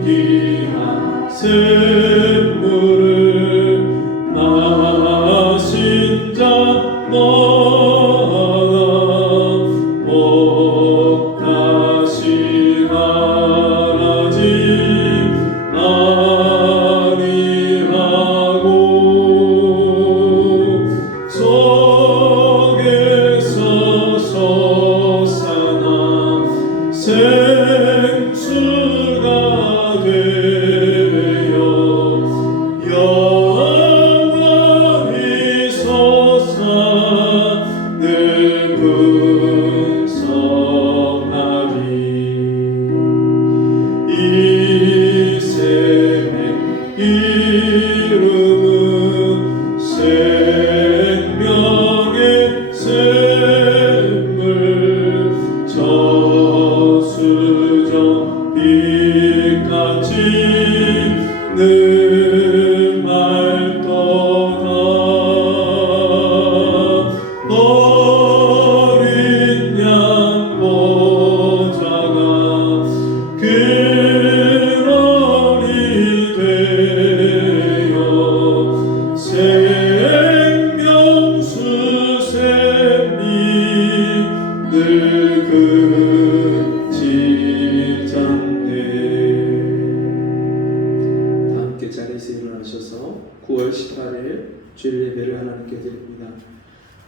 신기한 샘물을 마신 자마다 복 다시 말하지 아니하고 속에서 솟아나 생수가 되어 영원히 솟아 늘 풍성하리. 이 샘의 이름은 생명의 샘물 저수정 빛같이 늘 맑도다. 어린 양 보좌가 근원이 되어 생명수 샘이 늘 그치잖네. 다 함께 자리에서 일어나셔서 9월 18일 주일 예배를 하나님께 드립니다.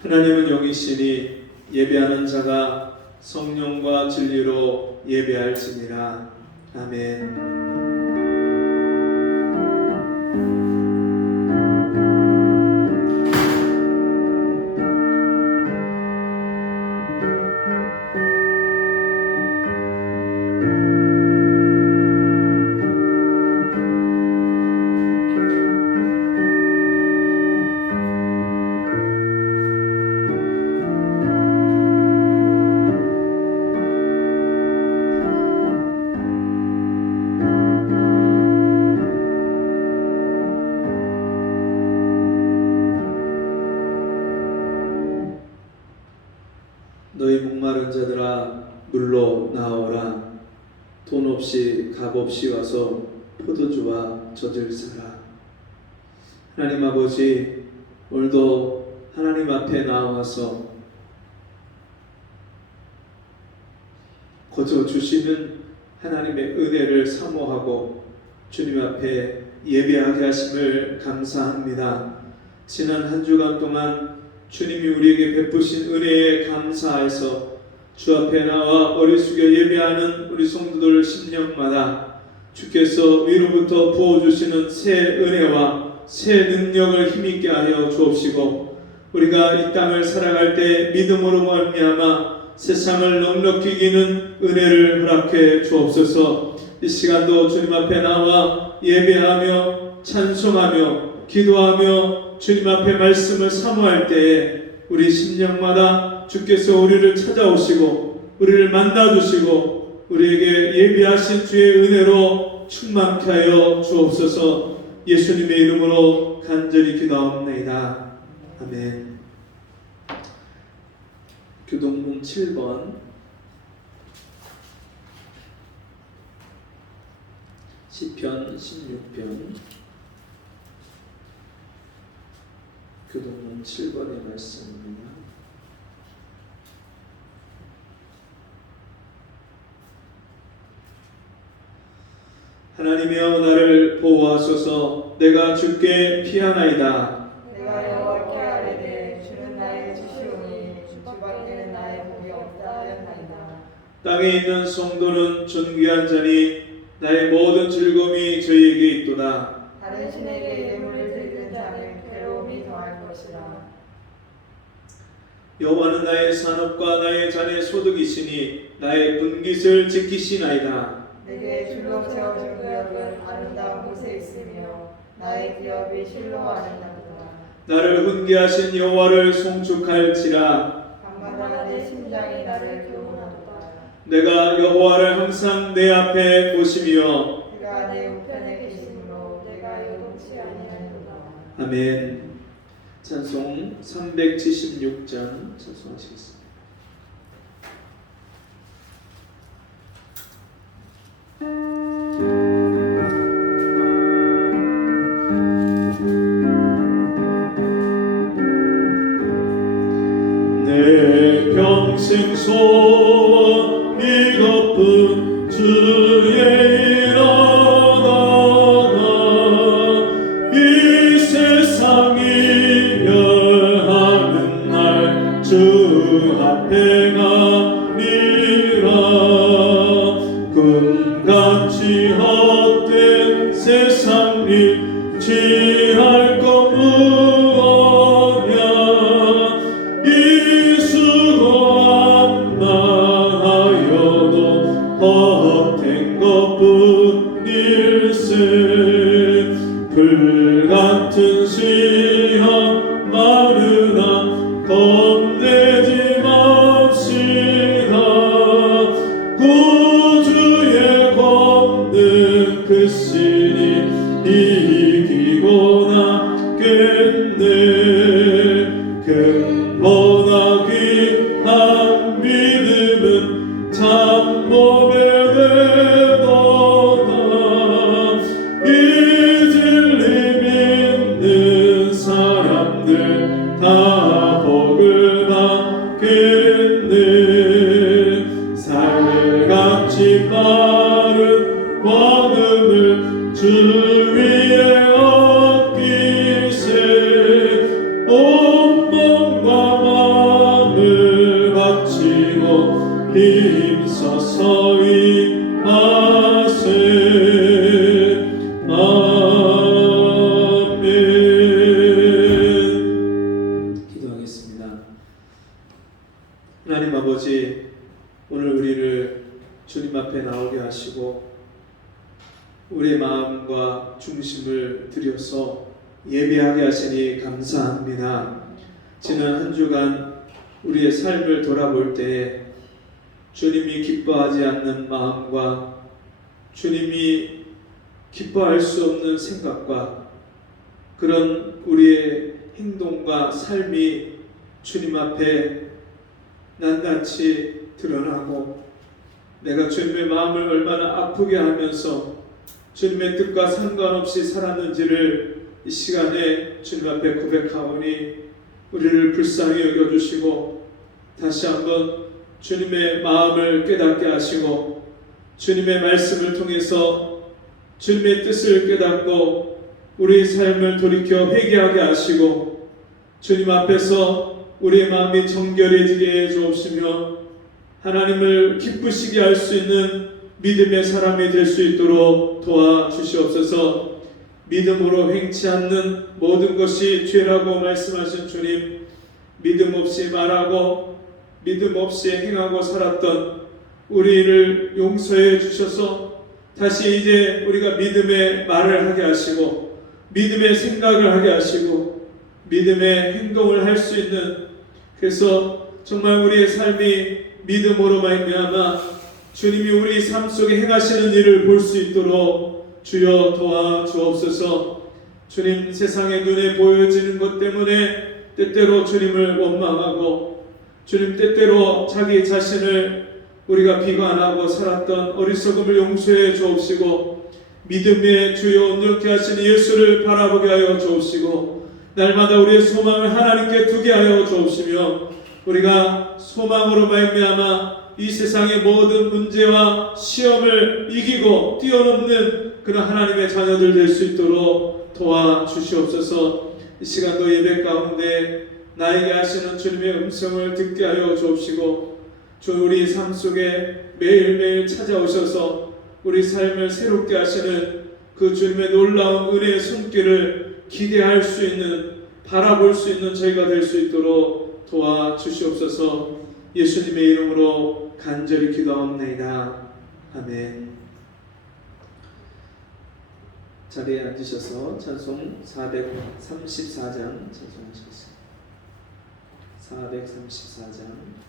하나님은 영이시니 예배하는 자가 성령과 진리로 예배할지니라. 아멘. 너희 목마른 자들아 물로 나오라. 돈 없이 값 없이 와서 포도주와 젖을 사라. 하나님 아버지, 오늘도 하나님 앞에 나와서 거저 주시는 하나님의 은혜를 사모하고 주님 앞에 예배하게 하심을 감사합니다. 지난 한 주간 동안 주님이 우리에게 베푸신 은혜에 감사해서 주 앞에 나와 머리 숙여 예배하는 우리 성도들 심령마다 주께서 위로부터 부어주시는 새 은혜와 새 능력을 힘있게 하여 주옵시고, 우리가 이 땅을 살아갈 때 믿음으로 말미암아 세상을 넉넉히 이기는 은혜를 허락해 주옵소서. 이 시간도 주님 앞에 나와 예배하며 찬송하며 기도하며 주님 앞에 말씀을 사모할 때에 우리 심령마다 주께서 우리를 찾아오시고 우리를 만나주시고 우리에게 예비하신 주의 은혜로 충만케 하여 주옵소서. 예수님의 이름으로 간절히 기도하옵나이다. 아멘. 교동문 7번 시편 16편 교독문 7번의 말씀입니다. 하나님이여 나를 보호하소서. 내가 주께 피하나이다. 내가 여호와께 아뢰되 주는 나의 주시오니 주밖에는 나의 복이 없다 하였나이다. 땅에 있는 성도는 존귀한 자니 나의 모든 즐거움이 저희에게 있도다. 다른 신에게 예물을 드리는 자는 괴로움이 더할 것이라. 여호와는 나의 산업과 나의 자녀의 소득이시니 나의 분깃을 지키시나이다. 내게 줄로 세워준 구역은 아름다운 곳에 있으며 나의 기업이 실로 아름답도다. 나를 훈계하신 여호와를 송축할지라. 밤마다 내 심장이 나를 교훈하도다. 내가 여호와를 항상 내 앞에 보시며 그가 내 우편에 계심으로 내가 요동치 아니하리로다. 아멘. 찬송 376장 찬송하시겠습니다. 내 평생 소원 이것뿐 주의 일하다가 이 세상이 멸하는 날 주 앞에 가리라. 꿈같이 헛된 세상 일 취할 것 무엇냐. 이 수고한 나하여도 헛된 것뿐일세. 불같은 시험 마르나 겁내지 맙시다. 구주의 권능 그 신이 이기고 나겠네. 근본나 귀한 믿음은 참 몸에 되도다. 이 진리 믿는 사람들 다 복을 받겠네. 살같이 빠른 원음을 주 위에 얻기세. 온 몸과 마음을 바치고 힘써서 일하세. 아멘. 기도하겠습니다. 하나님 아버지, 오늘 우리를 주님 앞에 나오게 하시고 우리의 마음과 중심을 들여서 예배하게 하시니 감사합니다. 지난 한 주간 우리의 삶을 돌아볼 때 주님이 기뻐하지 않는 마음과 주님이 기뻐할 수 없는 생각과 그런 우리의 행동과 삶이 주님 앞에 낱낱이 드러나고 내가 주님의 마음을 얼마나 아프게 하면서 주님의 뜻과 상관없이 살았는지를 이 시간에 주님 앞에 고백하오니 우리를 불쌍히 여겨주시고 다시 한번 주님의 마음을 깨닫게 하시고 주님의 말씀을 통해서 주님의 뜻을 깨닫고 우리의 삶을 돌이켜 회개하게 하시고 주님 앞에서 우리의 마음이 정결해지게 해주옵시며 하나님을 기쁘시게 할 수 있는 믿음의 사람이 될 수 있도록 도와주시옵소서. 믿음으로 행치 않는 모든 것이 죄라고 말씀하신 주님, 믿음 없이 말하고 믿음 없이 행하고 살았던 우리를 용서해 주셔서 다시 이제 우리가 믿음의 말을 하게 하시고 믿음의 생각을 하게 하시고 믿음의 행동을 할 수 있는, 그래서 정말 우리의 삶이 믿음으로 말미암아 주님이 우리 삶 속에 행하시는 일을 볼 수 있도록 주여 도와주옵소서. 주님, 세상의 눈에 보여지는 것 때문에 때때로 주님을 원망하고 주님 때때로 자기 자신을 우리가 비관하고 살았던 어리석음을 용서해 주옵시고 믿음의 주요 온전케 하시는 예수를 바라보게 하여 주옵시고 날마다 우리의 소망을 하나님께 두게 하여 주옵시며 우리가 소망으로 말미암아 이 세상의 모든 문제와 시험을 이기고 뛰어넘는 그런 하나님의 자녀들 될 수 있도록 도와주시옵소서. 이 시간도 예배 가운데 나에게 하시는 주님의 음성을 듣게 하여 주옵시고 주 우리 삶 속에 매일매일 찾아오셔서 우리 삶을 새롭게 하시는 그 주님의 놀라운 은혜의 손길을 기대할 수 있는 바라볼 수 있는 저희가 될 수 있도록 도와주시옵소서. 예수님의 이름으로 간절히 기도하옵나이다. 아멘. 자리에 앉으셔서 찬송 434장 찬송하시겠습니다. 434장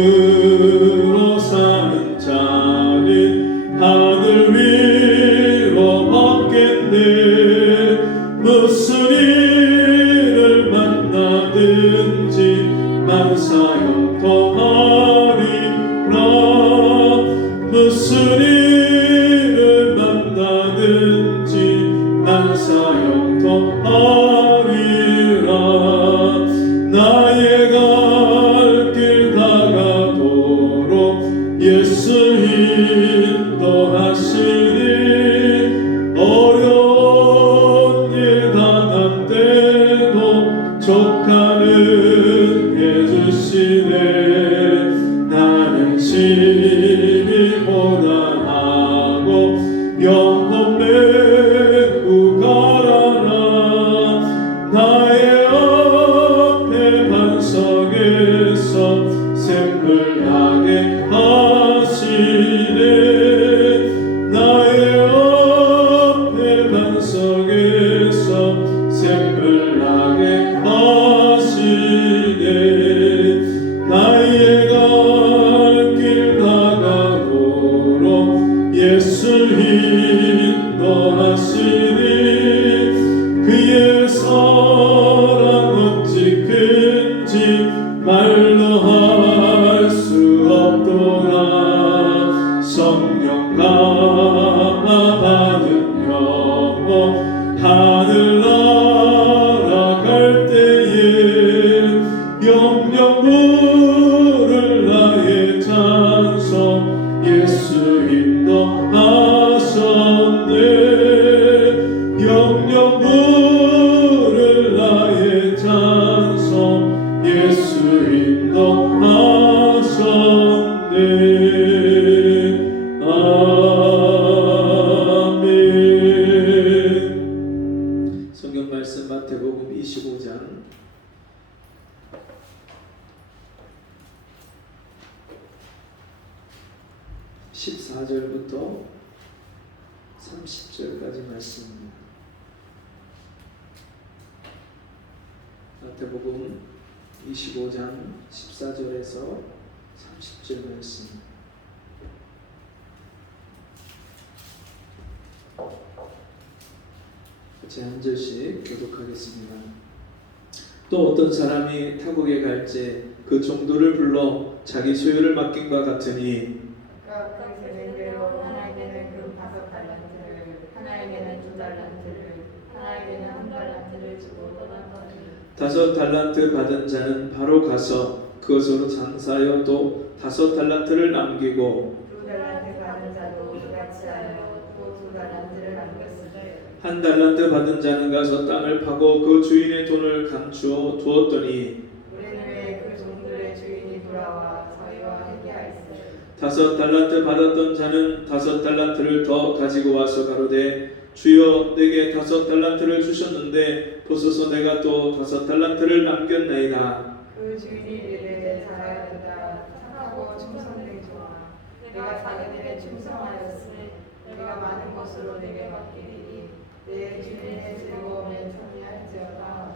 믿음으로 사는 자는 하늘 위로 받겠네. 무슨 일을 만나든지 만사형통하리라. 무슨 일을 만나든지 만사형통하리라. 나의 갈 길 다가도록 예수 인도하시니 어려운 일 당할 때도 족하는 해주시네. 나는 심히 고단하고 영혼 매우 가라라. 나의 앞에 반석에서 샘물 나게 하시네. 나의 앞에 반석에서 샘물 나게 하시네. 나의 갈 길 다가도록 예수 인도하시니 그의 사랑 어찌 큰지 말로 할 수 없도다. 성령 받은 영혼 하늘 날아갈 때에 영영 부를 나의 찬송 예수 인도하셨네. 영영 부를 나의 찬송 예수 인도하셨네. 아멘. 성경 말씀 마태복음 25장 14절부터 30절까지 말씀입니다. 마태복음 25장 14절에서 30절 말씀. 같이 한 절씩 교독하겠습니다. 또 어떤 사람이 타국에 갈지 그 종도를 불러 자기 소유를 맡긴 바 같으니 각각 세대대로 하나에게는 금 5달란트를, 하나에게는 2달란트를, 하나에게는 1달란트를 주고 떠났더니 5달란트 받은 자는 바로 가서 그것으로 장사하여 또 5달란트를 남기고 2달란트 받은 자도 똑같이 하여 또 2달란트를 남겼으니 1달란트 받은 자는 가서 땅을 파고 그 주인의 돈을 감추어 두었더니 우리는 왜 그 종들의 주인이 돌아와 저희와 회개하였으니 5달란트 받았던 자는 5달란트를 더 가지고 와서 가로되 주여 내게 5달란트를 주셨는데 보소서 내가 또 5달란트를 남겼나이다. 그 주인이 이르되 자가 곳으로 내게 맡기리니 내 주인의 즐거움에 참여할지어다.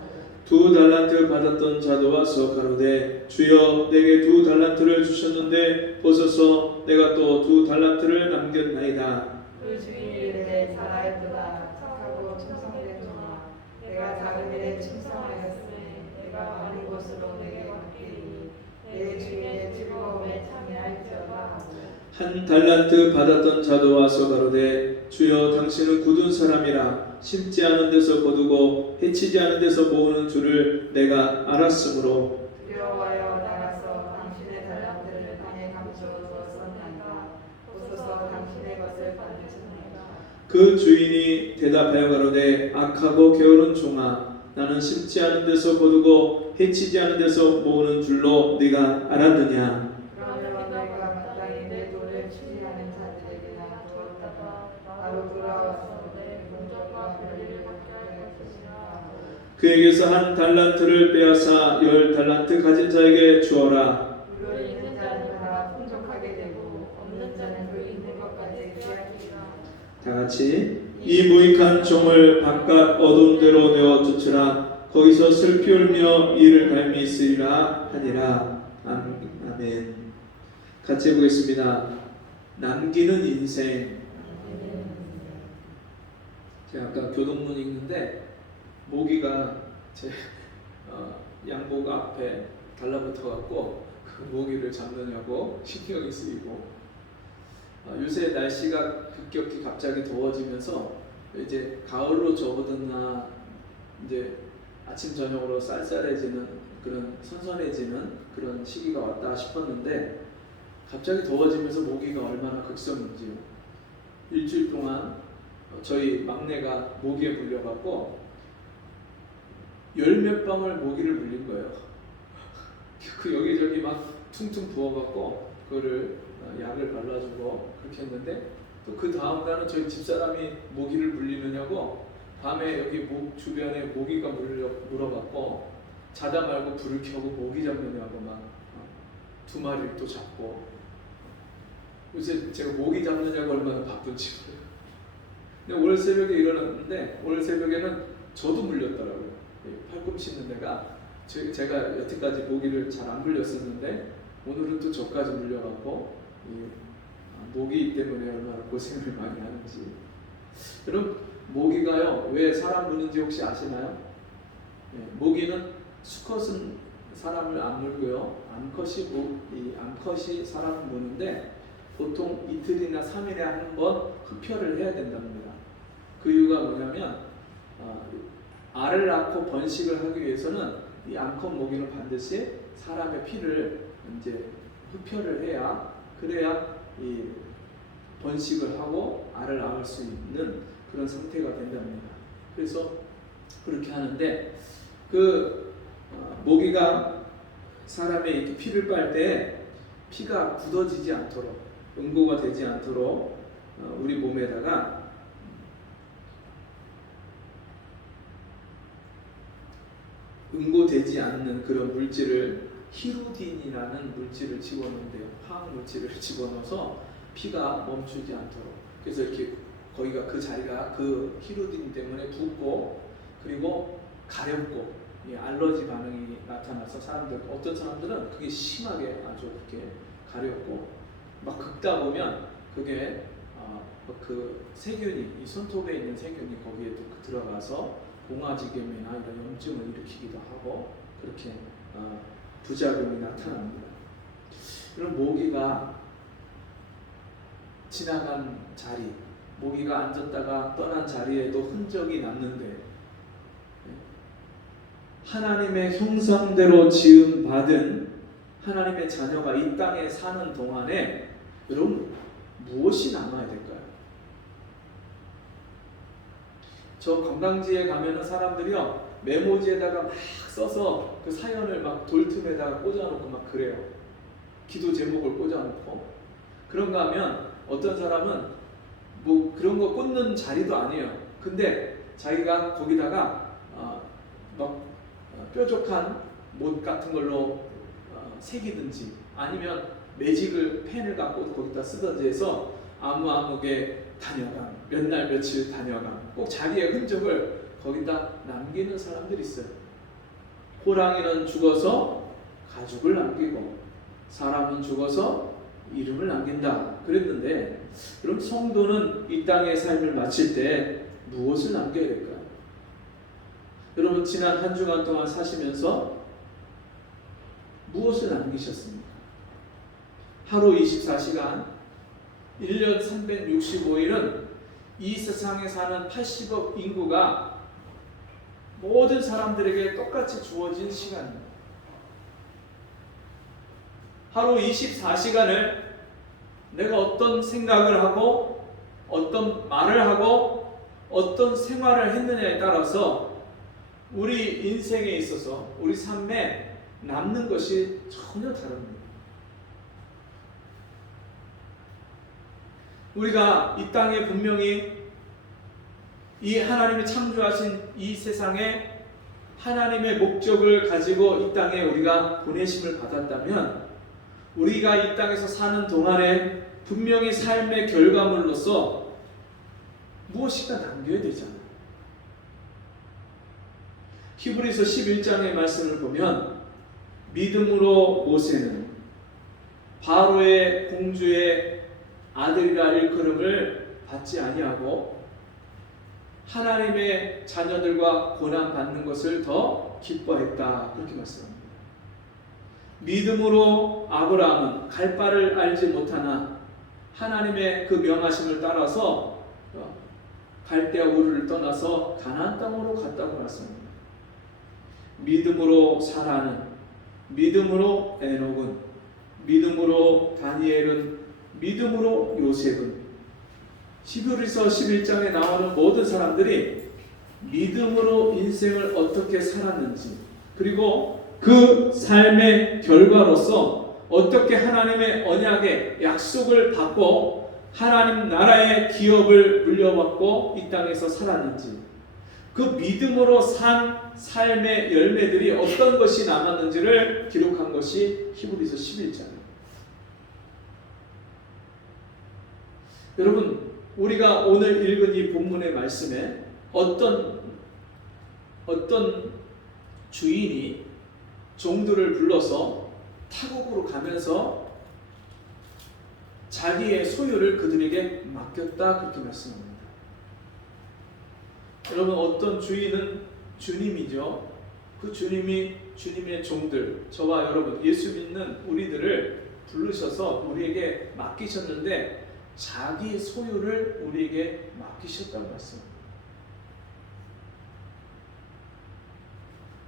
2달란트 받았던 자도 와서 가로되 주여 내게 2달란트를 주셨는데 보소서 내가 또 2달란트를 남겼나이다. 그 주인이 이르되 잘하였도다. 착하고 충성된 종아. 내가 작은 일에 충성하였으니 내가 많은 곳으로 내게 맡기리니 내 주인의 즐거움에 참여할지어다. 1달란트 받았던 자도 와서 가로되 주여 당신은 굳은 사람이라 심지 않은 데서 거두고 해치지 않은 데서 모으는 줄을 내가 알았으므로 두려워하여 나가서 당신의 달란트를 땅에 감추었었나이다. 보소서 당신의 것을 받으셨나이다. 그 주인이 대답하여 가로되 악하고 게으른 종아 나는 심지 않은 데서 거두고 해치지 않은 데서 모으는 줄로 네가 알았느냐. 그러므로 내가 마땅히 내 돈을 추리하는 자들에게나 주었다가 나로 돌아와서 내 공적과 별일을 받게 할 것이니라. 그에게서 1달란트를 빼앗아 10달란트 가진 자에게 주어라. 물론 있는 자는 다 풍족하게 되고 없는 자는 그 있는 것까지 빼앗기라. 다 같이 이 무익한 종을 바깥 어두운 데로 내어 쫓으라. 거기서 슬피 울며 이를 갈미 있으리라 하니라. 아멘. 같이 해보겠습니다. 남기는 인생. 제가 아까 교동문 읽는데 모기가 제 양복 앞에 달라붙어 갖고 그 모기를 잡느냐고 신경이 쓰이고 요새 날씨가 급격히 갑자기 더워지면서 이제 가을로 접어드나 이제 아침 저녁으로 쌀쌀해지는 그런 선선해지는 그런 시기가 왔다 싶었는데 갑자기 더워지면서 모기가 얼마나 극성인지요. 일주일 동안 저희 막내가 모기에 물려갖고 10몇 방울 모기를 물린 거예요. 그 여기저기 막 퉁퉁 부어갖고 그거를 약을 발라주고 그렇게 했는데 또 그 다음 날은 저희 집사람이 모기를 물리느냐고 밤에 여기 목 주변에 모기가 물어갖고 자다 말고 불을 켜고 모기 잡느냐고 막 2마리를 또 잡고 요새 제가 모기 잡느냐고 얼마나 바쁜지. 근데 오늘 새벽에 일어났는데 오늘 새벽에는 저도 물렸더라고요. 팔꿈치 있는 데가 제가 여태까지 모기를 잘 안 물렸었는데 오늘은 또 저까지 물려갖고 모기 때문에 얼마나 고생을 많이 하는지. 여러분 모기가요 왜 사람 무는지 혹시 아시나요? 모기는 수컷은 사람을 안 물고요 암컷이 사람을 무는데 보통 이틀이나 3일에 한 번 흡혈을 해야 된답니다. 그 이유가 뭐냐면 알을 낳고 번식을 하기 위해서는 이 암컷 모기는 반드시 사람의 피를 이제 흡혈을 해야 그래야 이 번식을 하고 알을 낳을 수 있는 그런 상태가 된답니다. 그래서 그렇게 하는데 그 모기가 사람의 이렇게 피를 빨 때 피가 굳어지지 않도록 응고가 되지 않도록 우리 몸에다가 응고되지 않는 그런 물질을 히루딘이라는 물질을 집어넣는데요. 화학 물질을 집어넣어서 피가 멈추지 않도록. 그래서 이렇게 거기가 그 자리가 그 히루딘 때문에 붓고 그리고 가렵고 알러지 반응이 나타나서 어떤 사람들은 그게 심하게 아주 그렇게 가렵고 막 긁다 보면 그게 그 세균이 이 손톱에 있는 세균이 거기에 또 들어가서 봉화지겸이나 이런 염증을 일으키기도 하고 그렇게 부작용이 나타납니다. 이런 모기가 지나간 자리, 모기가 앉았다가 떠난 자리에도 흔적이 남는데 하나님의 형상대로 지음받은 하나님의 자녀가 이 땅에 사는 동안에 여러분 무엇이 남아야 될까요? 저 관광지에 가면은 사람들이요 메모지에다가 막 써서 그 사연을 막 돌틈에다가 꽂아놓고 막 그래요. 기도 제목을 꽂아놓고 그런가 하면 어떤 사람은 뭐 그런 거 꽂는 자리도 아니에요. 근데 자기가 거기다가 막 뾰족한 못 같은 걸로 새기든지 아니면 매직을 펜을 갖고 거기다 쓰든지 해서 아무개 다녀감, 몇 날 며칠 다녀감, 꼭 자기의 흔적을 거기다 남기는 사람들이 있어요. 호랑이는 죽어서 가죽을 남기고 사람은 죽어서 이름을 남긴다 그랬는데, 그럼 성도는 이 땅의 삶을 마칠 때 무엇을 남겨야 될까요? 여러분, 지난 한 주간 동안 사시면서 무엇을 남기셨습니까? 하루 24시간, 1년 365일은 이 세상에 사는 80억 인구가 모든 사람들에게 똑같이 주어진 시간입니다. 하루 24시간을 내가 어떤 생각을 하고 어떤 말을 하고 어떤 생활을 했느냐에 따라서 우리 인생에 있어서 우리 삶에 남는 것이 전혀 다릅니다. 우리가 이 땅에 분명히 이 하나님이 창조하신 이 세상에 하나님의 목적을 가지고 이 땅에 우리가 보내심을 받았다면, 우리가 이 땅에서 사는 동안에 분명히 삶의 결과물로서 무엇인가 남겨야 되잖아요. 히브리서 11장의 말씀을 보면, 믿음으로 모세는 바로의 공주의 아들이라 일컬음을 받지 아니하고 하나님의 자녀들과 고난 받는 것을 더 기뻐했다, 그렇게 말씀합니다. 믿음으로 아브라함은 갈 바를 알지 못하나 하나님의 그 명하심을 따라서 갈대아 우르를 떠나서 가나안 땅으로 갔다고 말씀합니다. 믿음으로 사라는, 믿음으로 에녹은, 믿음으로 다니엘은, 믿음으로 요셉은, 히브리서 11장에 나오는 모든 사람들이 믿음으로 인생을 어떻게 살았는지, 그리고 그 삶의 결과로서 어떻게 하나님의 언약의 약속을 받고 하나님 나라의 기업을 물려받고 이 땅에서 살았는지, 그 믿음으로 산 삶의 열매들이 어떤 것이 남았는지를 기록한 것이 히브리서 11장입니다. 여러분, 우리가 오늘 읽은 이 본문의 말씀에 어떤 주인이 종들을 불러서 타국으로 가면서 자기의 소유를 그들에게 맡겼다, 그렇게 말씀합니다. 여러분, 어떤 주인은 주님이죠. 그 주님이 주님의 종들, 저와 여러분, 예수 믿는 우리들을 부르셔서 우리에게 맡기셨는데 자기 소유를 우리에게 맡기셨다고 말씀합니다.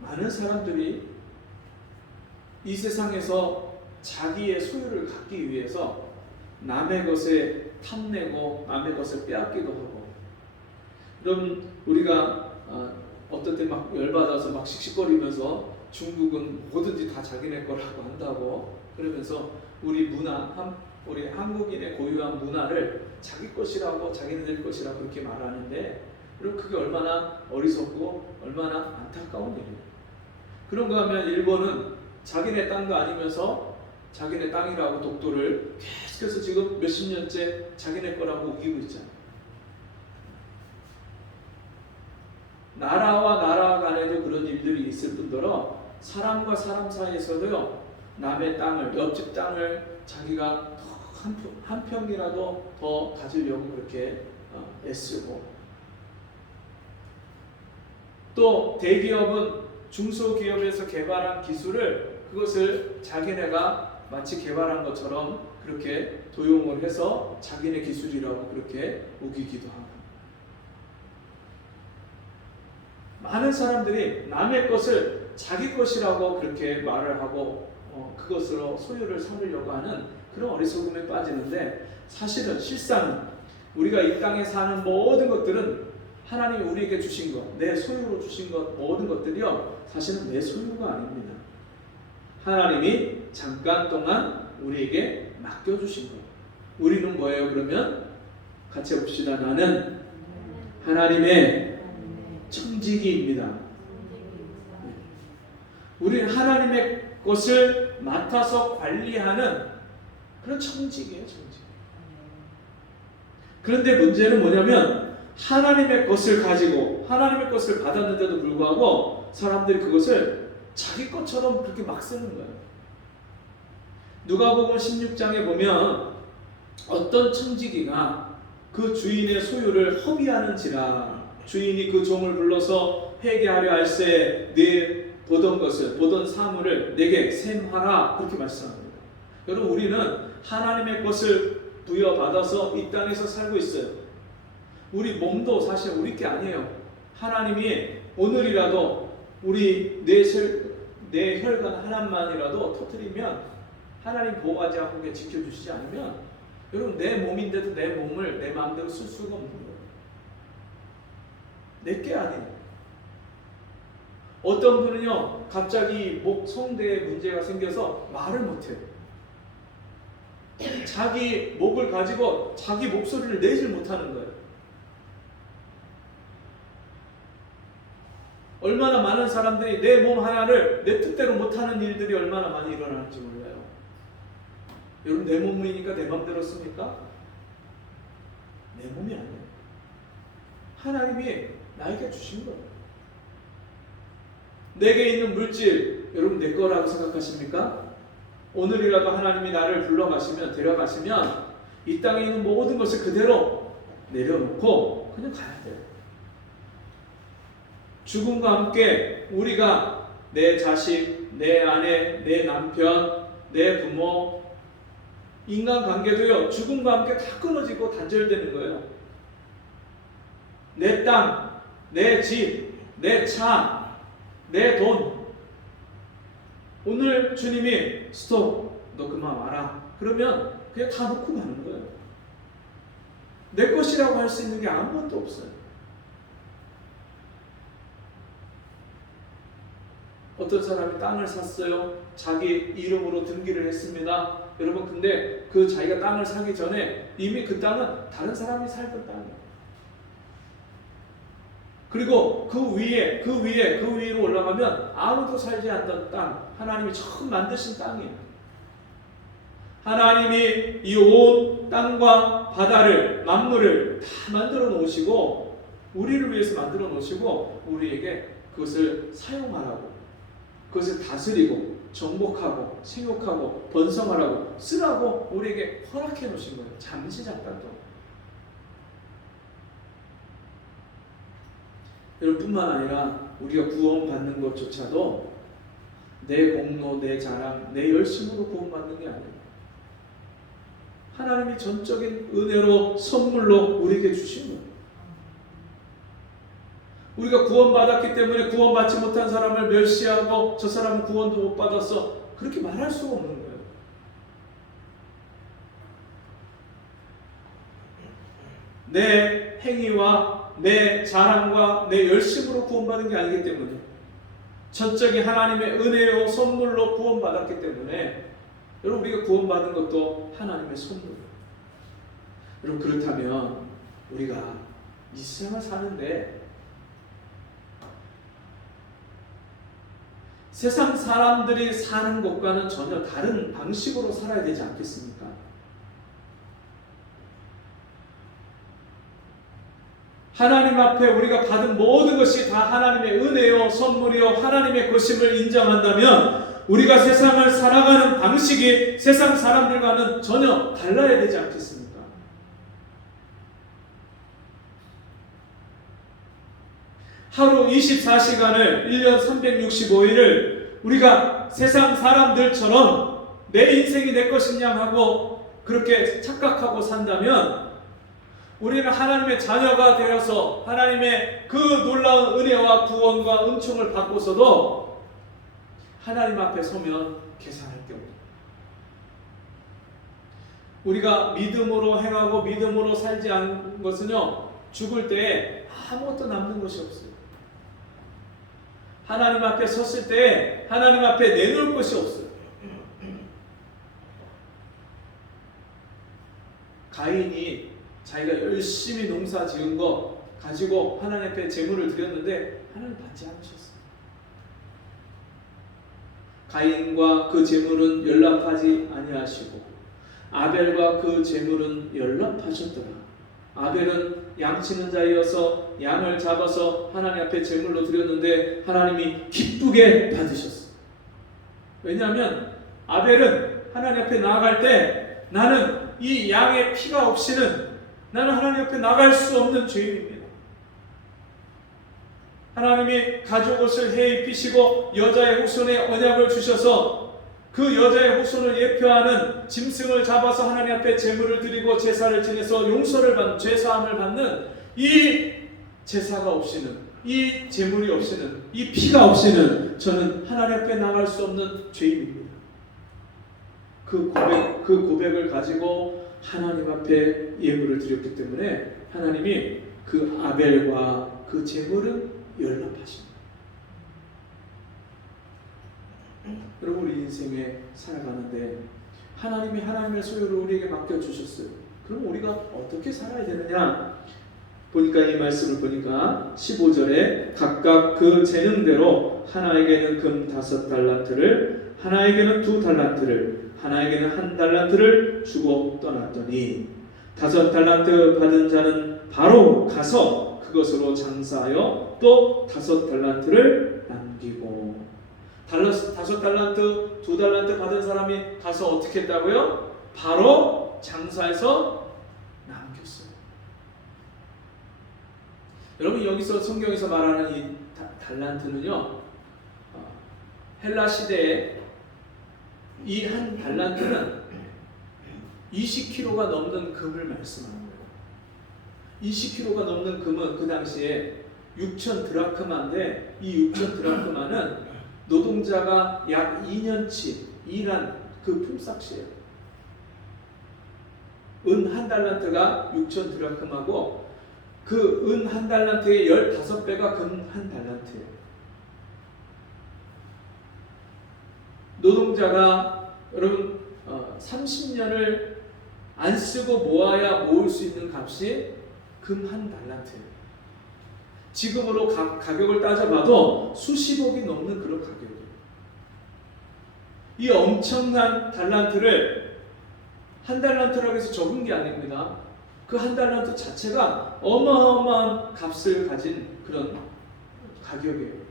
많은 사람들이 이 세상에서 자기의 소유를 갖기 위해서 남의 것에 탐내고 남의 것을 빼앗기도 하고, 그럼 우리가 어떤 때 막 열받아서 막 씩씩거리면서 중국은 뭐든지 다 자기네 거라고 한다고 그러면서 우리 문화, 우리 한국인의 고유한 문화를 자기 것이라고, 자기네들 것이라고 그렇게 말하는데, 그럼 그게 얼마나 어리석고 얼마나 안타까운 일이에요. 그런가 하면 일본은 자기네 땅도 아니면서 자기네 땅이라고 독도를 계속해서 지금 몇십 년째 자기네 거라고 우기고 있잖아요. 나라와 나라 간에도 그런 일들이 있을 뿐더러 사람과 사람 사이에서도요, 남의 땅을, 옆집 땅을 자기가 한 평이라도 더 가지려고 그렇게 애쓰고, 또 대기업은 중소기업에서 개발한 기술을, 그것을 자기네가 마치 개발한 것처럼 그렇게 도용을 해서 자기네 기술이라고 그렇게 우기기도 하고, 많은 사람들이 남의 것을 자기 것이라고 그렇게 말을 하고 그것으로 소유를 삼으려고 하는 그런 어리석음에 빠지는데, 사실은 실상은 우리가 이 땅에 사는 모든 것들은 하나님이 우리에게 주신 것, 내 소유로 주신 것, 모든 것들이요, 사실은 내 소유가 아닙니다. 하나님이 잠깐 동안 우리에게 맡겨주신 것. 우리는 뭐예요? 그러면 같이 해봅시다. 나는 하나님의 청지기입니다. 우리는 하나님의 것을 맡아서 관리하는 그런 청지기예요, 청지기. 그런데 문제는 뭐냐면 하나님의 것을 가지고 하나님의 것을 받았는데도 불구하고 사람들이 그것을 자기 것처럼 그렇게 막 쓰는 거예요. 누가복음 16장에 보면 어떤 청지기가 그 주인의 소유를 허비하는지라 주인이 그 종을 불러서 회개하려 할세 네 보던 사물을 내게 셈하라 그렇게 말씀합니다. 여러분 우리는 하나님의 것을 부여받아서 이 땅에서 살고 있어요. 우리 몸도 사실 우리 게 아니에요. 하나님이 오늘이라도 우리 내 혈관 하나만이라도 터뜨리면 하나님 보호하지 않고 지켜주시지 않으면 여러분 내 몸인데도 내 몸을 내 마음대로 쓸 수가 없는 거예요. 내 게 아니에요. 어떤 분은요 갑자기 목 성대에 문제가 생겨서 말을 못해요. 자기 목을 가지고 자기 목소리를 내질 못하는 거예요. 얼마나 많은 사람들이 내 몸 하나를 내 뜻대로 못하는 일들이 얼마나 많이 일어나는지 몰라요. 여러분 내 몸이니까 내 맘대로 씁니까? 내 몸이 아니에요. 하나님이 나에게 주신 거예요. 내게 있는 물질 여러분 내 거라고 생각하십니까? 오늘이라도 하나님이 나를 데려가시면 이 땅에 있는 모든 것을 그대로 내려놓고 그냥 가야 돼요. 죽음과 함께 우리가 내 자식, 내 아내, 내 남편, 내 부모, 인간관계도요 죽음과 함께 다 끊어지고 단절되는 거예요. 내 땅, 내 집, 내 차, 내 돈. 오늘 주님이 스톱, 너 그만 와라. 그러면 그냥 다 놓고 가는 거예요. 내 것이라고 할 수 있는 게 아무것도 없어요. 어떤 사람이 땅을 샀어요. 자기 이름으로 등기를 했습니다. 여러분 근데 그 자기가 땅을 사기 전에 이미 그 땅은 다른 사람이 살던 땅이에요. 그리고 그 위로 올라가면 아무도 살지 않던 땅, 하나님이 처음 만드신 땅이에요. 하나님이 이 온 땅과 바다를, 만물을 다 만들어 놓으시고 우리를 위해서 만들어 놓으시고 우리에게 그것을 사용하라고, 그것을 다스리고 정복하고 생육하고 번성하라고 쓰라고 우리에게 허락해 놓으신 거예요. 잠시 잠깐도. 여러분 뿐만 아니라 우리가 구원받는 것조차도 내 공로, 내 자랑, 내 열심으로 구원받는 게 아니에요. 하나님이 전적인 은혜로 선물로 우리에게 주신 거예요. 우리가 구원받았기 때문에 구원받지 못한 사람을 멸시하고 저 사람은 구원도 못 받았어 그렇게 말할 수가 없는 거예요. 내 행위와 내 자랑과 내 열심으로 구원받은 게 아니기 때문에 전적인 하나님의 은혜요 선물로 구원받았기 때문에 여러분 우리가 구원받은 것도 하나님의 선물이에요. 여러분 그렇다면 우리가 이 세상을 사는데 세상 사람들이 사는 것과는 전혀 다른 방식으로 살아야 되지 않겠습니까? 하나님 앞에 우리가 받은 모든 것이 다 하나님의 은혜요 선물이요 하나님의 것임을 인정한다면 우리가 세상을 살아가는 방식이 세상 사람들과는 전혀 달라야 되지 않겠습니까? 하루 24시간을 1년 365일을 우리가 세상 사람들처럼 내 인생이 내 것이냐 하고 그렇게 착각하고 산다면 우리는 하나님의 자녀가 되어서 하나님의 그 놀라운 은혜와 구원과 은총을 받고서도 하나님 앞에 서면 계산할 게 없다. 우리가 믿음으로 행하고 믿음으로 살지 않은 것은요 죽을 때 아무것도 남는 것이 없어요. 하나님 앞에 섰을 때 하나님 앞에 내놓을 것이 없어요. 가인이 자기가 열심히 농사 지은 거 가지고 하나님 앞에 제물을 드렸는데 하나님 받지 않으셨어요. 가인과 그 제물은 연락하지 아니하시고 아벨과 그 제물은 연락하셨더라. 아벨은 양치는 자이어서 양을 잡아서 하나님 앞에 제물로 드렸는데 하나님이 기쁘게 받으셨어요. 왜냐하면 아벨은 하나님 앞에 나아갈 때 나는 이 양의 피가 없이는 나는 하나님 앞에 나갈 수 없는 죄인입니다. 하나님이 가죽 옷을 해 입히시고 여자의 후손에 언약을 주셔서 그 여자의 후손을 예표하는 짐승을 잡아서 하나님 앞에 제물을 드리고 제사를 지내서 용서를 받는, 죄사함을 받는 이 제사가 없이는, 이 제물이 없이는, 이 피가 없이는 저는 하나님 앞에 나갈 수 없는 죄인입니다. 그 고백을 가지고 하나님 앞에 예물을 드렸기 때문에 하나님이 그 아벨과 그 제물은 연락하십니다. 여러분, 우리 인생에 살아가는데 하나님이 하나님의 소유를 우리에게 맡겨주셨어요. 그럼 우리가 어떻게 살아야 되느냐? 보니까 이 말씀을 보니까 15절에 각각 그 재능대로 하나에게는 금 5달란트를, 하나에게는 2달란트를, 하나에게는 1달란트를 주고 떠났더니 5달란트 받은 자는 바로 가서 그것으로 장사하여 또 5달란트를 남기고, 5달란트, 2달란트 받은 사람이 가서 어떻게 했다고요? 바로 장사해서 남겼어요. 여러분, 여기서 성경에서 말하는 이 달란트는요, 헬라 시대에 이 한 달란트는 20kg가 넘는 금을 말씀하는 거예요. 20kg가 넘는 금은 그 당시에 6천 드라크마인데, 이 6천 드라크마는 노동자가 약 2년치 일한 그 품삯이에요. 은 한 달란트가 6천 드라크마고 그 은 한 달란트의 15배가 금 한 달란트예요. 노동자가 여러분 30년을 안 쓰고 모아야 모을 수 있는 값이 금 한 달란트예요. 지금으로 가격을 따져봐도 수십억이 넘는 그런 가격이에요. 이 엄청난 달란트를 한 달란트라고 해서 적은 게 아닙니다. 그 한 달란트 자체가 어마어마한 값을 가진 그런 가격이에요.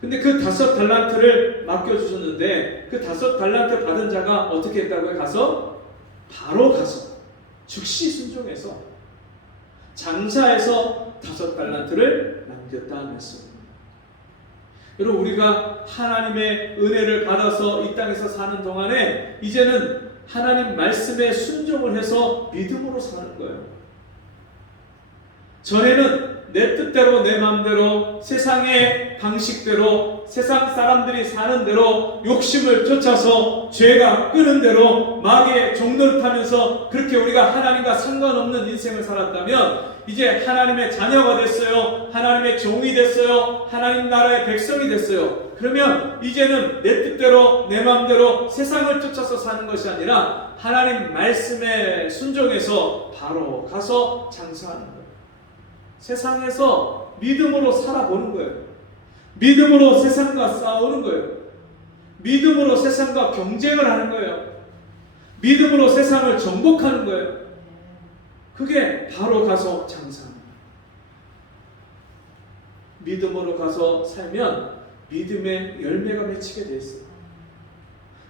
근데 그 5달란트를 맡겨주셨는데 그 5달란트 받은 자가 어떻게 했다고요? 바로 가서 즉시 순종해서 장사해서 5달란트를 남겼다는 말씀입니다. 여러분, 우리가 하나님의 은혜를 받아서 이 땅에서 사는 동안에 이제는 하나님 말씀에 순종을 해서 믿음으로 사는 거예요. 전에는 내 뜻대로 내 마음대로 세상의 방식대로 세상 사람들이 사는 대로 욕심을 쫓아서 죄가 끄는 대로 마귀의 종노릇하면서 그렇게 우리가 하나님과 상관없는 인생을 살았다면 이제 하나님의 자녀가 됐어요. 하나님의 종이 됐어요. 하나님 나라의 백성이 됐어요. 그러면 이제는 내 뜻대로 내 마음대로 세상을 쫓아서 사는 것이 아니라 하나님 말씀에 순종해서 바로 가서 장사하는 거예요. 세상에서 믿음으로 살아보는 거예요. 믿음으로 세상과 싸우는 거예요. 믿음으로 세상과 경쟁을 하는 거예요. 믿음으로 세상을 정복하는 거예요. 그게 바로 가서 장사합니다. 믿음으로 가서 살면 믿음의 열매가 맺히게 돼 있어요.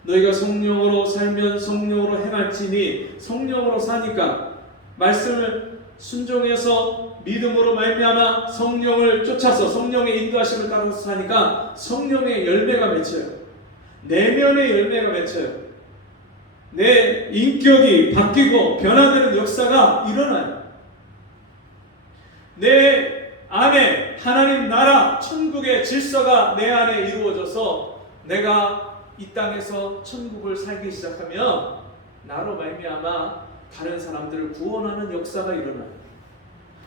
너희가 성령으로 살면 성령으로 행할지니, 성령으로 사니까 말씀을 순종해서 믿음으로 말미암아 성령을 쫓아서 성령의 인도하심을 따라서 사니까 성령의 열매가 맺혀요. 내면의 열매가 맺혀요. 내 인격이 바뀌고 변화되는 역사가 일어나요. 내 안에 하나님 나라 천국의 질서가 내 안에 이루어져서 내가 이 땅에서 천국을 살기 시작하면 나로 말미암아 다른 사람들을 구원하는 역사가 일어나요.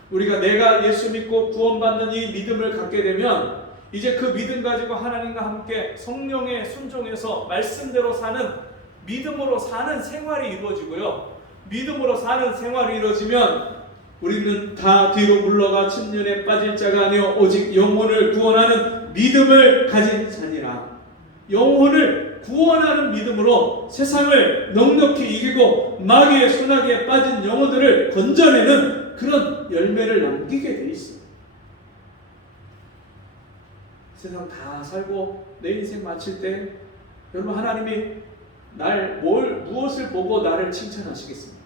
우리가 내가 예수 믿고 구원받는 이 믿음을 갖게 되면 이제 그 믿음 가지고 하나님과 함께 성령에 순종해서 말씀대로 사는, 믿음으로 사는 생활이 이루어지고요. 믿음으로 사는 생활이 이루어지면 우리는 다 뒤로 물러가 침륜에 빠질 자가 아니요 오직 영혼을 구원하는 믿음을 가진 자니라. 영혼을 구원하는 믿음으로 세상을 넉넉히 이기고 마귀의 소나기에 빠진 영혼들을 건져내는 그런 열매를 남기게 돼 있어요. 세상 다 살고 내 인생 마칠 때 여러분, 하나님이 무엇을 보고 나를 칭찬하시겠습니까?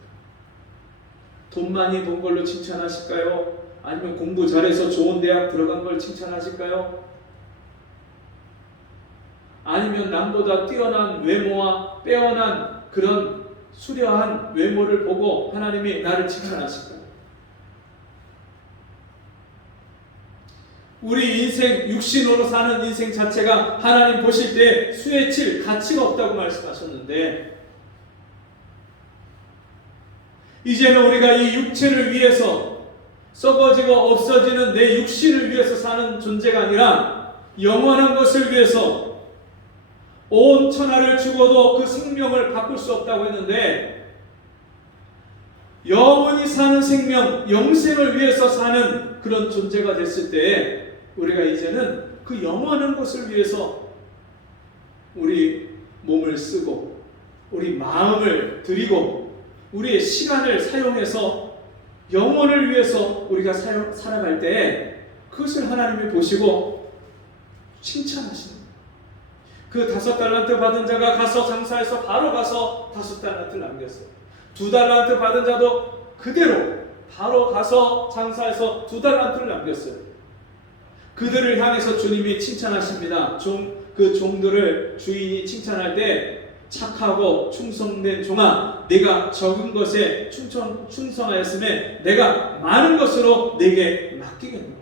돈 많이 번 걸로 칭찬하실까요? 아니면 공부 잘해서 좋은 대학 들어간 걸 칭찬하실까요? 아니면 남보다 뛰어난 외모와 빼어난 그런 수려한 외모를 보고 하나님이 나를 칭찬하실까요? 우리 인생, 육신으로 사는 인생 자체가 하나님 보실 때 수에 칠 가치가 없다고 말씀하셨는데, 이제는 우리가 이 육체를 위해서 썩어지고 없어지는 내 육신을 위해서 사는 존재가 아니라 영원한 것을 위해서 온 천하를 죽어도 그 생명을 바꿀 수 없다고 했는데, 영원히 사는 생명, 영생을 위해서 사는 그런 존재가 됐을 때 우리가 이제는 그 영원한 것을 위해서 우리 몸을 쓰고 우리 마음을 드리고 우리의 시간을 사용해서 영혼을 위해서 우리가 살아갈 때 그것을 하나님이 보시고 칭찬하시는 거예요. 그 5달란트 받은 자가 가서 장사해서 바로 가서 5달란트를 남겼어요. 2달란트 받은 자도 그대로 바로 가서 장사해서 2달란트를 남겼어요. 그들을 향해서 주님이 칭찬하십니다. 그 종들을 주인이 칭찬할 때 착하고 충성된 종아, 네가 적은 것에 충성하였음에 내가 많은 것으로 네게 맡기겠노라.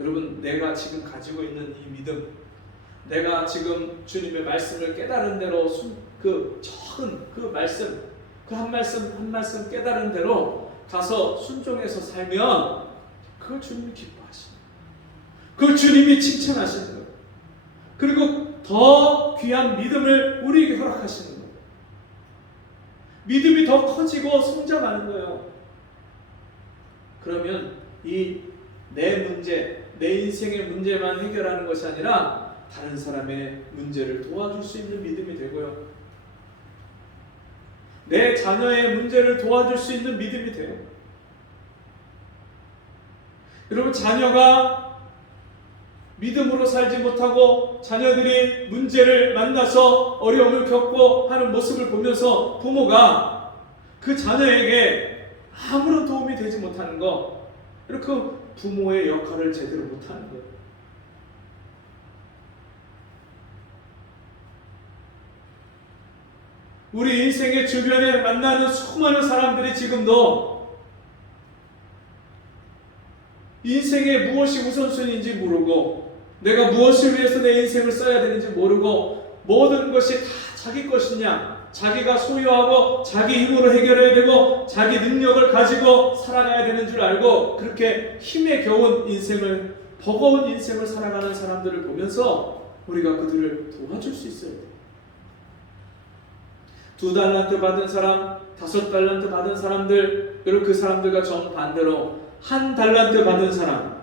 여러분, 내가 지금 가지고 있는 이 믿음, 내가 지금 주님의 말씀을 깨달은 대로 그 적은 그 말씀, 그 한 말씀 한 말씀 깨달은 대로 가서 순종해서 살면 그걸 주님이 기뻐하시는 거예요. 그걸 주님이 칭찬하시는 거예요. 그리고 더 귀한 믿음을 우리에게 허락하시는 거예요. 믿음이 더 커지고 성장하는 거예요. 그러면 이 내 문제, 내 인생의 문제만 해결하는 것이 아니라 다른 사람의 문제를 도와줄 수 있는 믿음이 되고요. 내 자녀의 문제를 도와줄 수 있는 믿음이 돼요. 여러분, 자녀가 믿음으로 살지 못하고 자녀들이 문제를 만나서 어려움을 겪고 하는 모습을 보면서 부모가 그 자녀에게 아무런 도움이 되지 못하는 거, 이렇게 부모의 역할을 제대로 못하는 거예요. 우리 인생의 주변에 만나는 수많은 사람들이 지금도 인생의 무엇이 우선순위인지 모르고 내가 무엇을 위해서 내 인생을 써야 되는지 모르고 모든 것이 다 자기 것이냐, 자기가 소유하고 자기 힘으로 해결해야 되고 자기 능력을 가지고 살아가야 되는 줄 알고 그렇게 힘에 겨운 인생을, 버거운 인생을 살아가는 사람들을 보면서 우리가 그들을 도와줄 수 있어야 돼요. 2달란트 받은 사람, 5달란트 받은 사람들, 그리고 그 사람들과 정반대로 1달란트 받은 사람,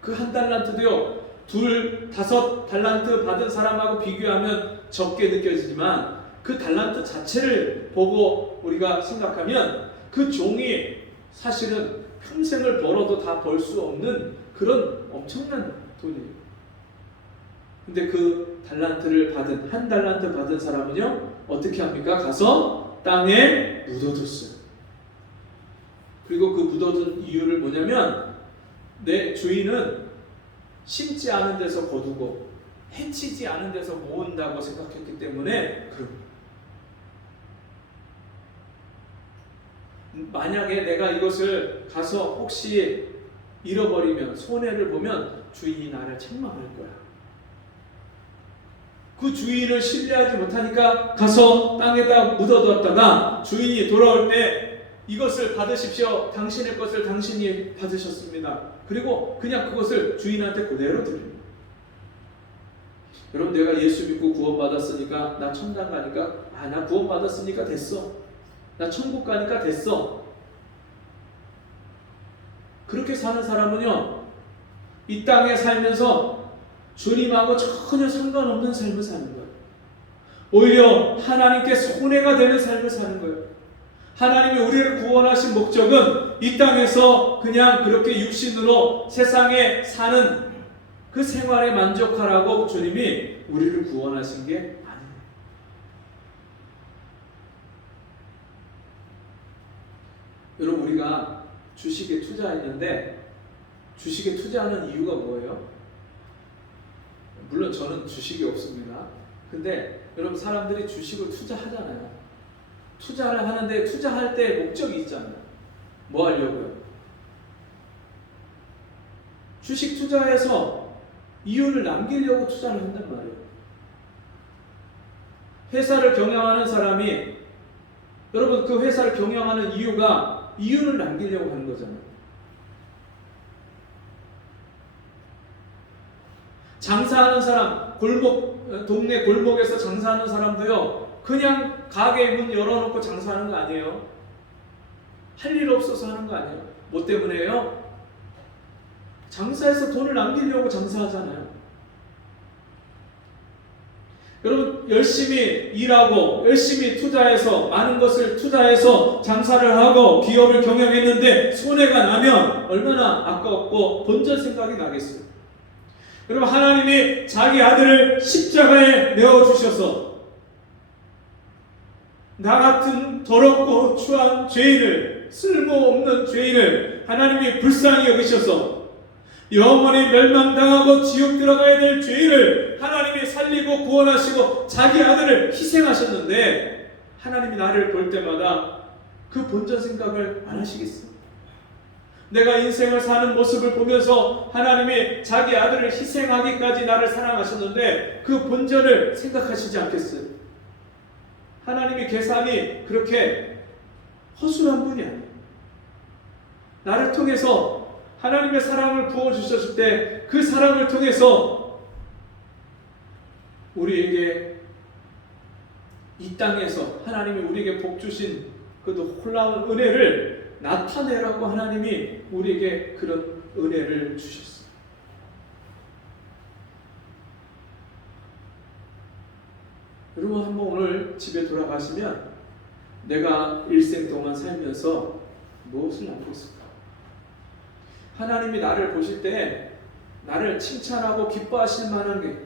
그 1달란트도요 5달란트 받은 사람하고 비교하면 적게 느껴지지만 그 달란트 자체를 보고 우리가 생각하면 그 종이 사실은 평생을 벌어도 다 벌 수 없는 그런 엄청난 돈이에요. 근데 그 달란트를 받은, 1달란트 받은 사람은요 어떻게 합니까? 가서 땅에 묻어뒀어요. 그리고 그 묻어둔 이유를 뭐냐면 내 주인은 심지 않은 데서 거두고 해치지 않은 데서 모은다고 생각했기 때문에 그럽니다. 만약에 내가 이것을 가서 혹시 잃어버리면, 손해를 보면 주인이 나를 책망할 거야. 그 주인을 신뢰하지 못하니까 가서 땅에다 묻어뒀다가 주인이 돌아올 때 이것을 받으십시오. 당신의 것을 당신이 받으셨습니다. 그리고 그냥 그것을 주인한테 그대로 드립니다. 여러분, 내가 예수 믿고 구원받았으니까 나 천당 가니까 나 구원받았으니까 됐어. 나 천국 가니까 됐어. 그렇게 사는 사람은요 이 땅에 살면서 주님하고 전혀 상관없는 삶을 사는 거예요. 오히려 하나님께 손해가 되는 삶을 사는 거예요. 하나님이 우리를 구원하신 목적은 이 땅에서 그냥 그렇게 육신으로 세상에 사는 그 생활에 만족하라고 주님이 우리를 구원하신 게 아니에요. 여러분, 우리가 주식에 투자했는데 주식에 투자하는 이유가 뭐예요? 물론 저는 주식이 없습니다. 근데 여러분, 사람들이 주식을 투자하잖아요. 투자를 하는데 투자할 때 목적이 있잖아요. 뭐 하려고요? 주식 투자해서 이윤을 남기려고 투자를 한단 말이에요. 회사를 경영하는 사람이, 여러분, 그 회사를 경영하는 이유가 이윤을 남기려고 하는 거잖아요. 장사하는 사람, 동네 골목에서 장사하는 사람도요, 그냥 가게 문 열어놓고 장사하는 거 아니에요. 할 일 없어서 하는 거 아니에요. 뭐 때문에요? 장사해서 돈을 남기려고 장사하잖아요. 여러분, 열심히 일하고 열심히 투자해서 많은 것을 투자해서 장사를 하고 기업을 경영했는데 손해가 나면 얼마나 아깝고 본전 생각이 나겠어요. 여러분, 하나님이 자기 아들을 십자가에 내어주셔서 나 같은 더럽고 추한 죄인을, 쓸모없는 죄인을 하나님이 불쌍히 여기셔서 영원히 멸망당하고 지옥 들어가야 될 죄인을 하나님이 살리고 구원하시고 자기 아들을 희생하셨는데, 하나님이 나를 볼 때마다 그 본전 생각을 안 하시겠어요? 내가 인생을 사는 모습을 보면서 하나님이 자기 아들을 희생하기까지 나를 사랑하셨는데 그 본전을 생각하시지 않겠어요? 하나님의 계산이 그렇게 허술한 분이 아니에요. 나를 통해서 하나님의 사랑을 부어주셨을 때 그 사랑을 통해서 우리에게 이 땅에서 하나님이 우리에게 복 주신 그 놀라운 은혜를 나타내라고 하나님이 우리에게 그런 은혜를 주셨어요. 여러분, 한번 오늘 집에 돌아가시면 내가 일생 동안 살면서 무엇을 남겼을까? 하나님이 나를 보실 때 나를 칭찬하고 기뻐하실 만한 게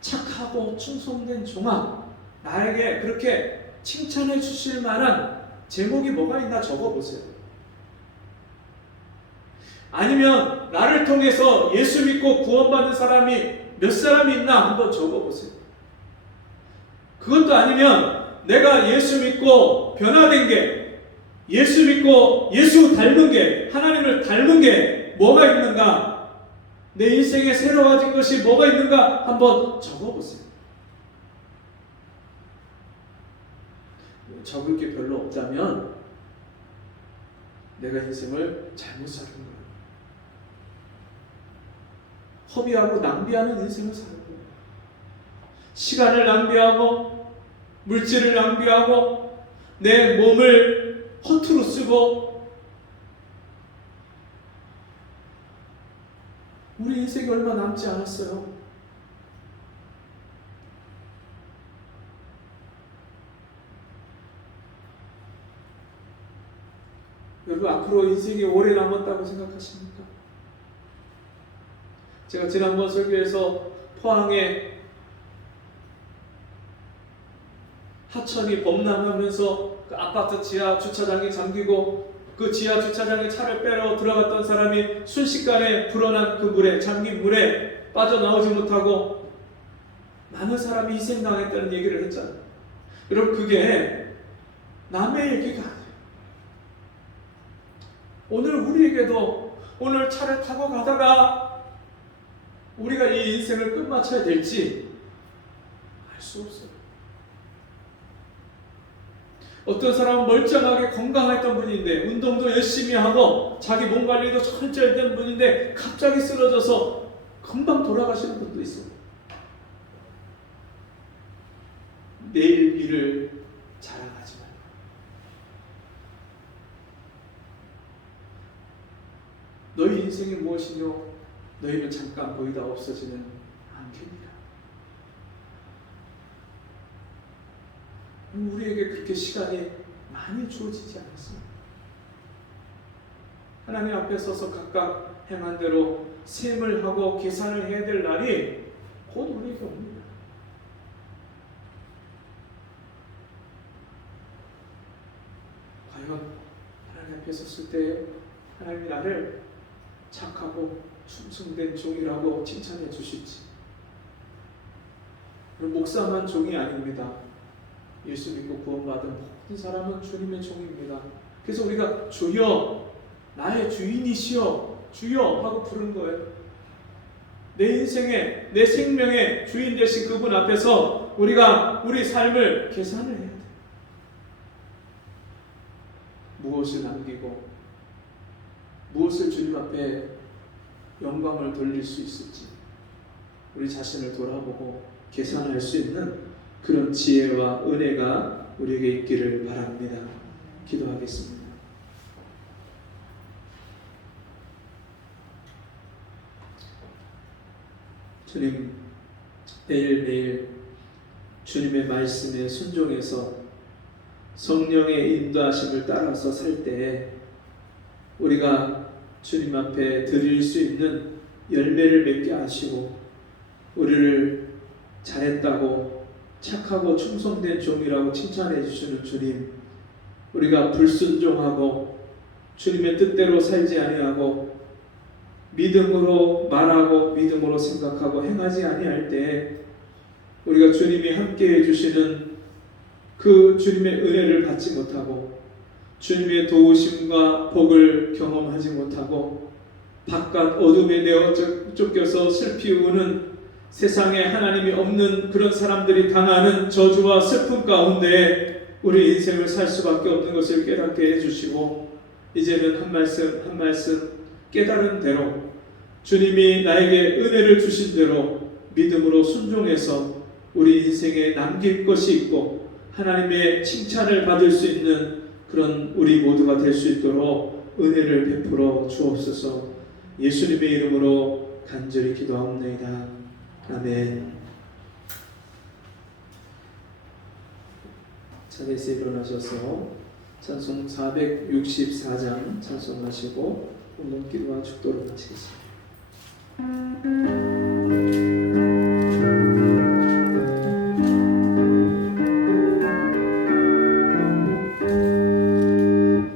착하고 충성된 종아, 나에게 그렇게 칭찬해 주실 만한 제목이 뭐가 있나 적어보세요. 아니면 나를 통해서 예수 믿고 구원받는 사람이 몇 사람이 있나 한번 적어보세요. 그것도 아니면 내가 예수 믿고 변화된 게, 예수 믿고 예수 닮은 게, 하나님을 닮은 게 뭐가 있는가, 내 인생에 새로워진 것이 뭐가 있는가 한번 적어보세요. 적을 게 별로 없다면 내가 인생을 잘못 사는 거예요. 허비하고 낭비하는 인생을 사는 거예요. 시간을 낭비하고 물질을 낭비하고 내 몸을 허투루 쓰고, 우리 인생이 얼마 남지 않았어요. 여러분, 앞으로 인생이 오래 남았다고 생각하십니까? 제가 지난번 설교에서 포항에 하천이 범람하면서 그 아파트 지하 주차장이 잠기고 그 지하 주차장에 차를 빼러 들어갔던 사람이 순식간에 불어난 그 물에, 잠긴 물에 빠져나오지 못하고 많은 사람이 희생당했다는 얘기를 했잖아요. 여러분, 그게 남의 얘기가 아니에요. 오늘 우리에게도 오늘 차를 타고 가다가 우리가 이 인생을 끝마쳐야 될지 알 수 없어요. 어떤 사람은 멀쩡하게 건강했던 분인데 운동도 열심히 하고 자기 몸 관리도 철저히 했던 분인데 갑자기 쓰러져서 금방 돌아가시는 분도 있어요. 내일 일을 자랑하지 말고, 너희 인생이 무엇이뇨? 너희는 잠깐 보이다 없어지는 맡기니라. 우리에게 그렇게 시간이 많이 주어지지 않았습니다. 하나님 앞에 서서 각각 행한 대로 셈을 하고 계산을 해야 될 날이 곧 우리에게 옵니다. 과연 하나님 앞에 섰을 때 하나님이 나를 착하고 충성된 종이라고 칭찬해 주실지. 목사만 종이 아닙니다. 예수 믿고 구원받은 모든 사람은 주님의 종입니다. 그래서 우리가 주여, 나의 주인이시여, 주여 하고 부르는 거예요. 내 인생의, 내 생명의 주인 되신 그분 앞에서 우리가 우리 삶을 계산을 해야 돼요. 무엇을 남기고 무엇을 주님 앞에 영광을 돌릴 수 있을지 우리 자신을 돌아보고 계산할 수 있는 그런 지혜와 은혜가 우리에게 있기를 바랍니다. 기도하겠습니다. 주님, 매일매일 주님의 말씀에 순종해서 성령의 인도하심을 따라서 살 때에 우리가 주님 앞에 드릴 수 있는 열매를 맺게 하시고 우리를 잘했다고 착하고 충성된 종이라고 칭찬해 주시는 주님, 우리가 불순종하고 주님의 뜻대로 살지 아니하고 믿음으로 말하고 믿음으로 생각하고 행하지 아니할 때 우리가 주님이 함께해 주시는 그 주님의 은혜를 받지 못하고 주님의 도우심과 복을 경험하지 못하고 바깥 어둠에 내어 쫓겨서 슬피 우는 세상에 하나님이 없는 그런 사람들이 당하는 저주와 슬픔 가운데 우리 인생을 살 수밖에 없는 것을 깨닫게 해주시고 이제는 한 말씀 한 말씀 깨달은 대로 주님이 나에게 은혜를 주신 대로 믿음으로 순종해서 우리 인생에 남길 것이 있고 하나님의 칭찬을 받을 수 있는 그런 우리 모두가 될 수 있도록 은혜를 베풀어 주옵소서. 예수님의 이름으로 간절히 기도하옵나이다. 아멘. 자리에서 일어나셔서 찬송 464장 찬송하시고 오늘 기도와 축도를 마치겠습니다.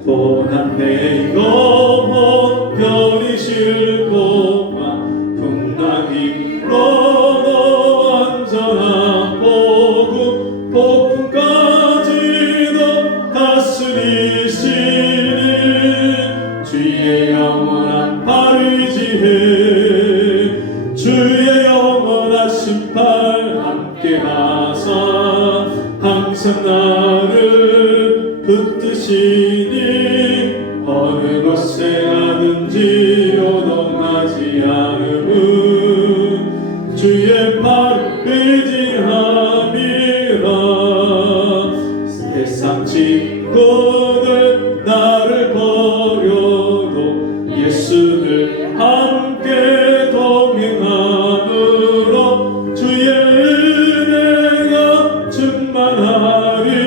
고난 내 영혼 별이 싫고만 풍랑이 불어도 안전한 복음 복음까지도 다스리시는 주의 영원한 발의지혜 주의 영원한 심판 함께하사 항상 나를 붙드시니 어느 곳에 가든지 요동하지 않음은 주의 발을 의지함이라. 세상 친구들 나를 버려도 예수를 함께 동행함으로 주의 은혜가 충만하리니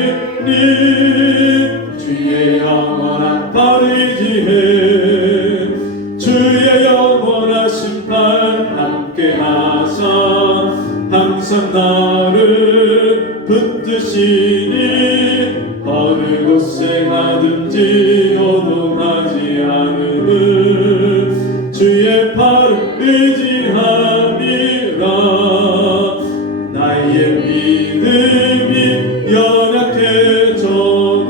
주의 영원한 발의지혜 주의 영원한 심판 함께하사 항상 나를 붙드시니 어느 곳에 가든지 요동하지 않음은 주의 발을 의지함이라. 나의 믿음이 연약해져도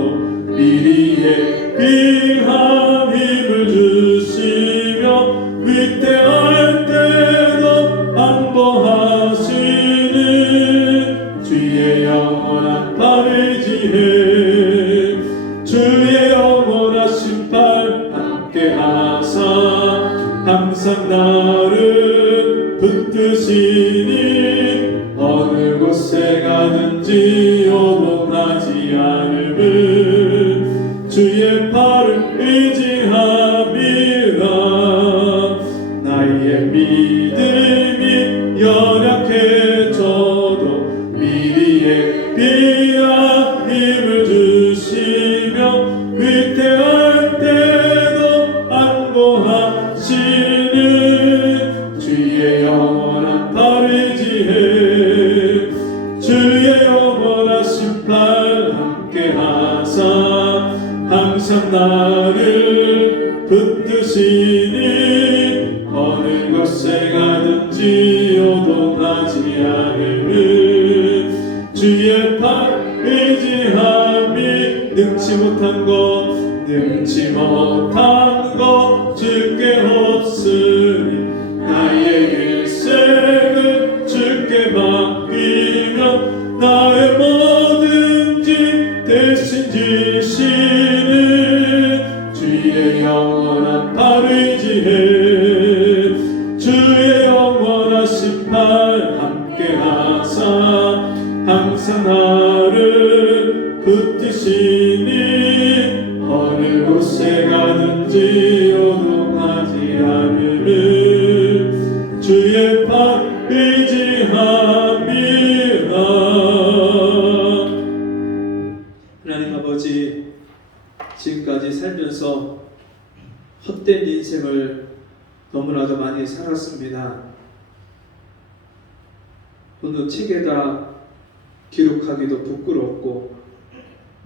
미리의 귀한 힘을 주시며 위대할 때도 안보하시는 주의 영원한 발의 지혜 주의 영원한 심판 함께하사 항상 나를 붙드시니 어느 곳에 가든지 요동하지 않음은 주의 발을 의지함이라. 나의 믿음이 연약해 귀한 힘을 주시며 위태할 때도 안보하시는 주의 영원한 팔을 지혜 주의 영원하신 팔 함께 하사 항상 나를 붙드시니 어느 곳에 가든지 요동하지 않으는 주의 팔 의지함이 능치 못한 것 주께 없으니 나의 일생을 주께 맡기며 나의 뭐든지 대신 지시는 주의 영원한 팔 의지해 주의 영원하신 팔 함께 하사 항상 나를 붙드시니 어느 곳에 가든지 요동하지 않으는 주의 팔 의지함이라. 하나님 아버지, 지금까지 살면서 헛된 인생을 너무나도 많이 살았습니다. 어느 책에다 기록하기도 부끄럽고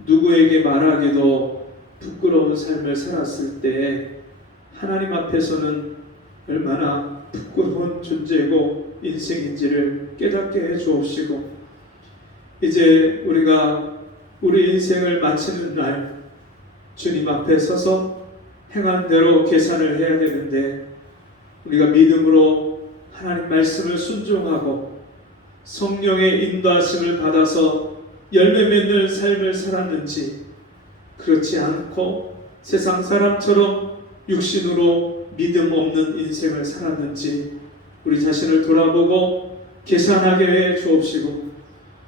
누구에게 말하기도 부끄러운 삶을 살았을 때 하나님 앞에서는 얼마나 부끄러운 존재고 인생인지를 깨닫게 해 주옵시고, 이제 우리가 우리 인생을 마치는 날 주님 앞에 서서 행한 대로 계산을 해야 되는데, 우리가 믿음으로 하나님 말씀을 순종하고 성령의 인도하심을 받아서 열매 맺는 삶을 살았는지, 그렇지 않고 세상 사람처럼 육신으로 믿음 없는 인생을 살았는지 우리 자신을 돌아보고 계산하게 해 주옵시고,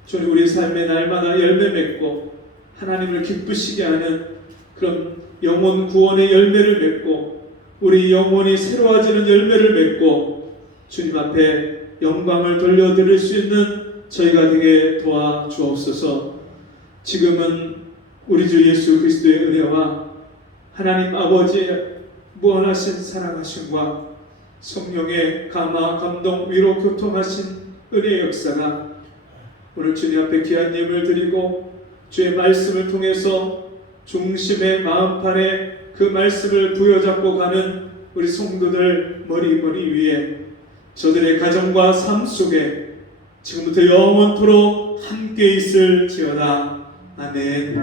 주님 우리 삶의 날마다 열매 맺고 하나님을 기쁘시게 하는 그런 영혼 구원의 열매를 맺고 우리 영혼이 새로워지는 열매를 맺고 주님 앞에 영광을 돌려드릴 수 있는 저희가 되게 도와주옵소서. 지금은 우리 주 예수 그리스도의 은혜와 하나님 아버지의 무한하신 사랑하심과 성령의 감화, 감동, 위로, 교통하신 은혜의 역사가 오늘 주님 앞에 귀한 예물 드리고 주의 말씀을 통해서 중심의 마음판에 그 말씀을 부여잡고 가는 우리 성도들 머리 위에 저들의 가정과 삶 속에 지금부터 영원토록 함께 있을지어다. 아멘.